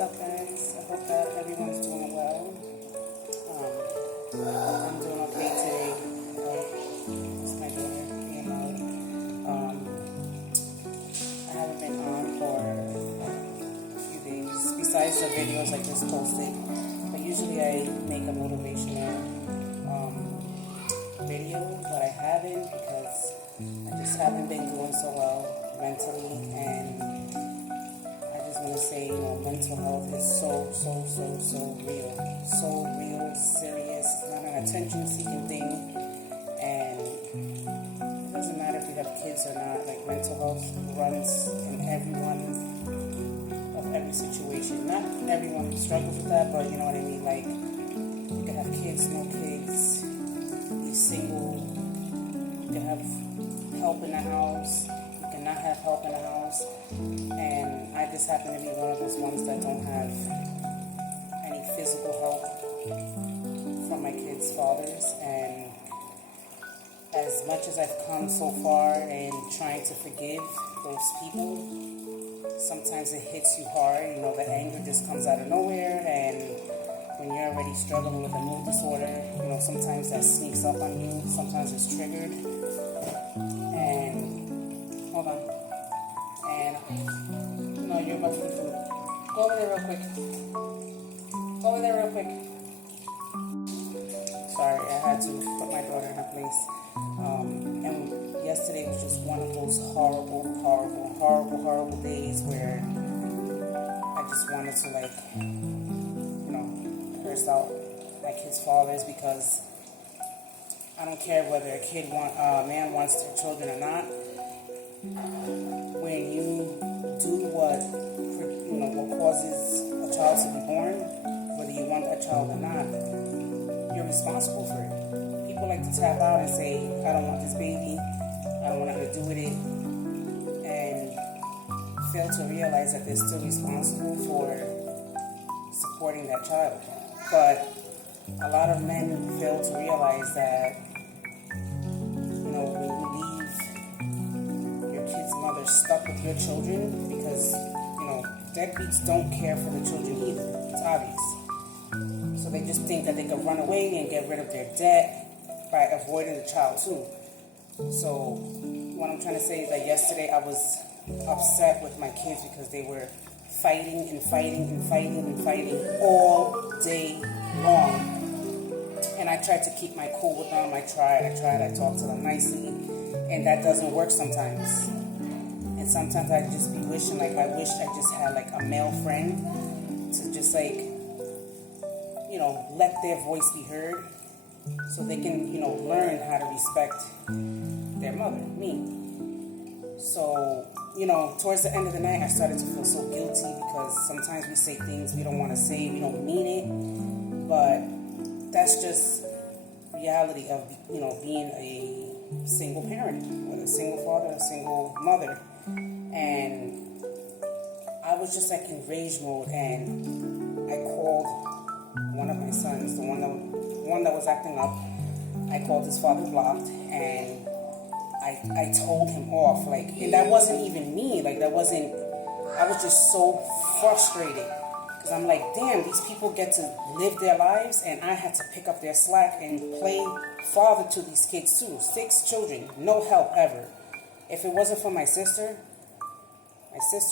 up, guys? I hope that everyone's doing well. I'm doing okay today. It's my daughter, I haven't been on for a few days, besides the videos I just posted. But usually I make a motivational video, but I haven't because I just haven't been doing so well mentally, and I just want to say, mental health is so real. So real, serious. It's not an attention-seeking thing. And it doesn't matter if you have kids or not. Like, mental health runs in every situation. Not everyone struggles with that, but you know what I mean? Like, you can have kids, no kids, be single, you can have help in the house, you cannot have help in the house. And I just happen to be one of those ones that don't have any physical help from my kids' fathers. And as much as I've come so far in trying to forgive those people, sometimes it hits you hard. The anger just comes out of nowhere, and when you're already struggling with a mood disorder, sometimes that sneaks up on you. Sometimes it's triggered. And hold on. And no, you're about to do food. Go over there real quick. Go over there real quick. Sorry, I had to put my daughter in her place. And yesterday was just one of those horrible days where I just wanted to curse out my kids' fathers, because I don't care whether a man wants their children or not. When you do what causes a child to be born, whether you want that child or not, you're responsible for it. People like to tap out and say, I don't want this baby, I don't want nothing to do with it, and fail to realize that they're still responsible for supporting that child. But a lot of men fail to realize that, when you leave your kid's mother stuck with your children, because, deadbeats don't care for the children either. It's obvious. So they just think that they can run away and get rid of their debt by avoiding the child too. So what I'm trying to say is that yesterday I was upset with my kids because they were fighting all day long. And I tried to keep my cool with them. I talked to them nicely, and that doesn't work sometimes. And sometimes I just be wishing, I wish I just had a male friend to just let their voice be heard, so they can, learn how to respect their mother, me. So, towards the end of the night, I started to feel so guilty, because sometimes we say things we don't want to say, we don't mean it, but that's just reality of, being a single parent, with a single father, a single mother. And I was just in rage mode, and I called one of my sons, the one that was acting up. I called his father blocked, and I told him off, and that wasn't even me, I was just so frustrated, because I'm damn, these people get to live their lives, and I had to pick up their slack and play father to these kids too. 6 children, no help ever. If it wasn't for my sister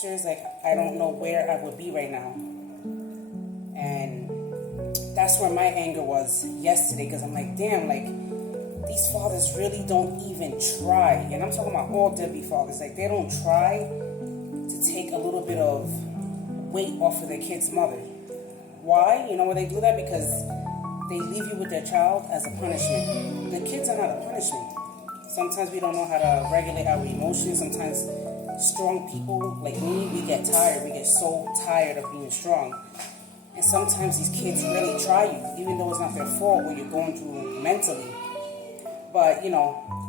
is I don't know where I would be right now. And that's where my anger was yesterday, because I'm damn, these fathers really don't even try. And I'm talking about all deadbeat fathers. They don't try to take a little bit of weight off of their kid's mother. Why? You know why they do that? Because they leave you with their child as a punishment. The kids are not a punishment. Sometimes we don't know how to regulate our emotions. Sometimes strong people like me, we get tired. We get so tired of being strong. And sometimes these kids really try you, even though it's not their fault what you're going through mentally. But,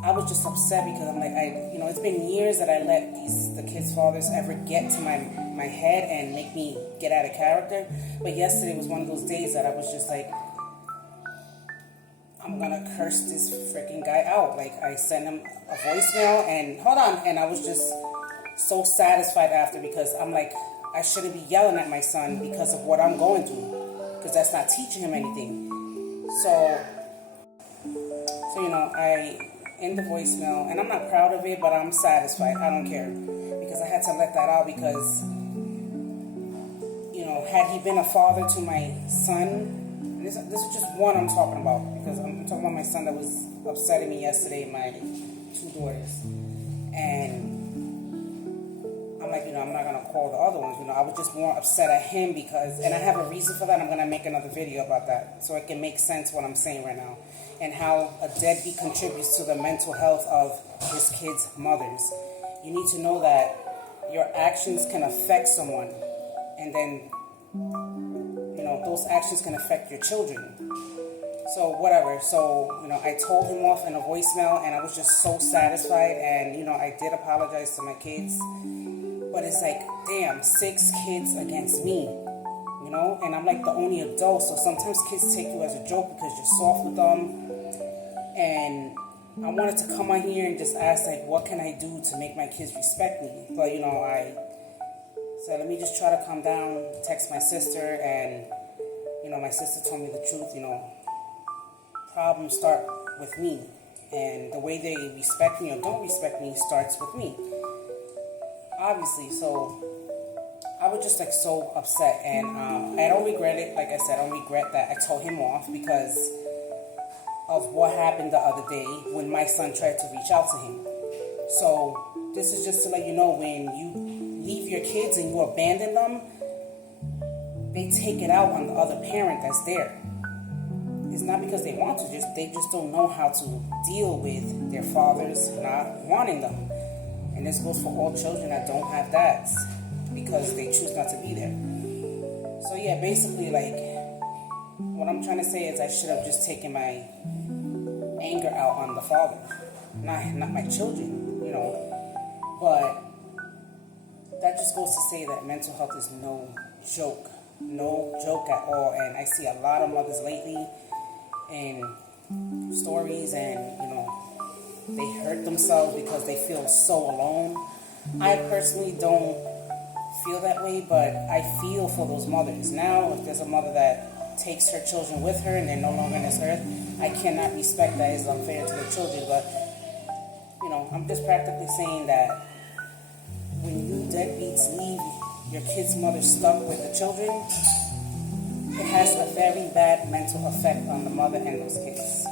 I was just upset because I'm it's been years that I let the kids' fathers ever get to my head and make me get out of character. But yesterday was one of those days that I was just I'm gonna curse this freaking guy out. I sent him a voicemail, and hold on, and I was just so satisfied after, because I'm I shouldn't be yelling at my son because of what I'm going through, because that's not teaching him anything. So I end the voicemail, and I'm not proud of it, but I'm satisfied. I don't care, because I had to let that out, because had he been a father to my son, this is just one I'm talking about, because I'm talking about my son that was upsetting me yesterday, my 2 daughters. And I'm like, I'm not going to call the other ones. I was just more upset at him because, and I have a reason for that. I'm going to make another video about that so it can make sense what I'm saying right now, and how a deadbeat contributes to the mental health of his kids' mothers. You need to know that your actions can affect someone, and then those actions can affect your children. So whatever. So I told him off in a voicemail, and I was just so satisfied. And I did apologize to my kids, but it's like, damn, 6 kids against me, and I'm like the only adult. So sometimes kids take you as a joke because you're soft with them. And I wanted to come on here and just ask, like, what can I do to make my kids respect me? But I said, let me just try to calm down. Text my sister, and my sister told me the truth. Problems start with me, and the way they respect me or don't respect me starts with me, obviously. So I was just like so upset, and I don't regret it. Like I said, I don't regret that I told him off because of what happened the other day when my son tried to reach out to him. So this is just to let you know, when you leave your kids and you abandon them, they take it out on the other parent that's there. It's not because they want to, they just don't know how to deal with their fathers not wanting them. And this goes for all children that don't have dads because they choose not to be there. So yeah, basically, like, what I'm trying to say is I should have just taken my anger out on the father, not my children, But that just goes to say that mental health is no joke at all. And I see a lot of mothers lately in stories, and they hurt themselves because they feel so alone. I personally don't feel that way, but I feel for those mothers. Now, if there's a mother that takes her children with her and they're no longer on this earth, I cannot respect that. It's unfair to the children. But I'm just practically saying that when you deadbeats leave your kid's mother stuck with the children, it has a very bad mental effect on the mother and those kids.